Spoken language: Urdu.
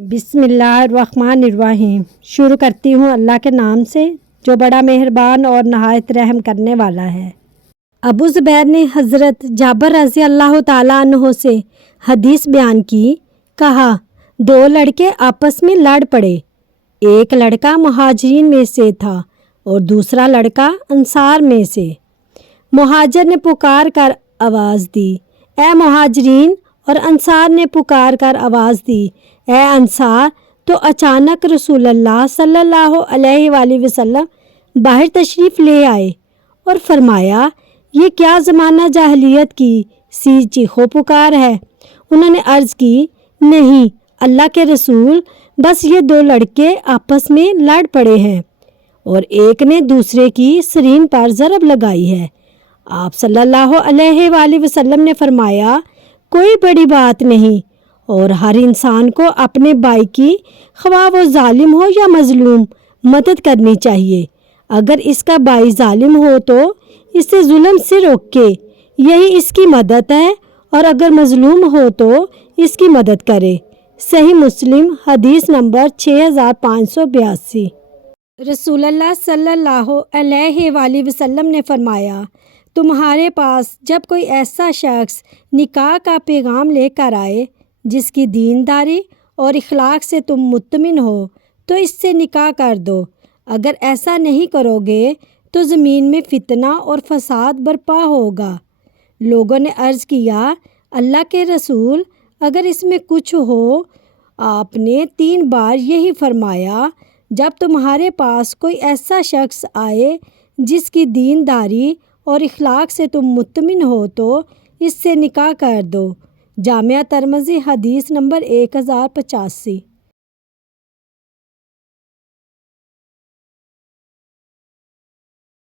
بسم اللہ الرحمن الرحیم۔ شروع کرتی ہوں اللہ کے نام سے جو بڑا مہربان اور نہایت رحم کرنے والا ہے۔ ابو زبیر نے حضرت جابر رضی اللہ تعالیٰ عنہ سے حدیث بیان کی، کہا دو لڑکے آپس میں لڑ پڑے۔ ایک لڑکا مہاجرین میں سے تھا اور دوسرا لڑکا انصار میں سے۔ مہاجر نے پکار کر آواز دی، اے مہاجرین، اور انصار نے پکار کر آواز دی، اے انصار۔ تو اچانک رسول اللہ صلی اللہ علیہ وآلہ وسلم باہر تشریف لے آئے اور فرمایا، یہ کیا زمانہ جاہلیت کی سی چیخو پکار ہے؟ انہوں نے عرض کی، نہیں اللہ کے رسول، بس یہ دو لڑکے آپس میں لڑ پڑے ہیں اور ایک نے دوسرے کی سرین پر ضرب لگائی ہے۔ آپ صلی اللہ علیہ وآلہ وسلم نے فرمایا، کوئی بڑی بات نہیں، اور ہر انسان کو اپنے بھائی کی خواہ وہ ظالم ہو یا مظلوم مدد کرنی چاہیے۔ اگر اس کا بھائی ظالم ہو تو اسے ظلم سے روکے، یہی اس کی مدد ہے، اور اگر مظلوم ہو تو اس کی مدد کرے۔ صحیح مسلم حدیث نمبر 6582۔ رسول اللہ صلی اللہ علیہ وآلہ وسلم نے فرمایا، تمہارے پاس جب کوئی ایسا شخص نکاح کا پیغام لے کر آئے جس کی دینداری اور اخلاق سے تم مطمئن ہو تو اس سے نکاح کر دو۔ اگر ایسا نہیں کرو گے تو زمین میں فتنہ اور فساد برپا ہوگا۔ لوگوں نے عرض کیا، اللہ کے رسول، اگر اس میں کچھ ہو؟ آپ نے 3 بار یہی فرمایا، جب تمہارے پاس کوئی ایسا شخص آئے جس کی دینداری اور اخلاق سے تم مطمئن ہو تو اس سے نکاح کر دو۔ جامعہ ترمذی حدیث نمبر 1085۔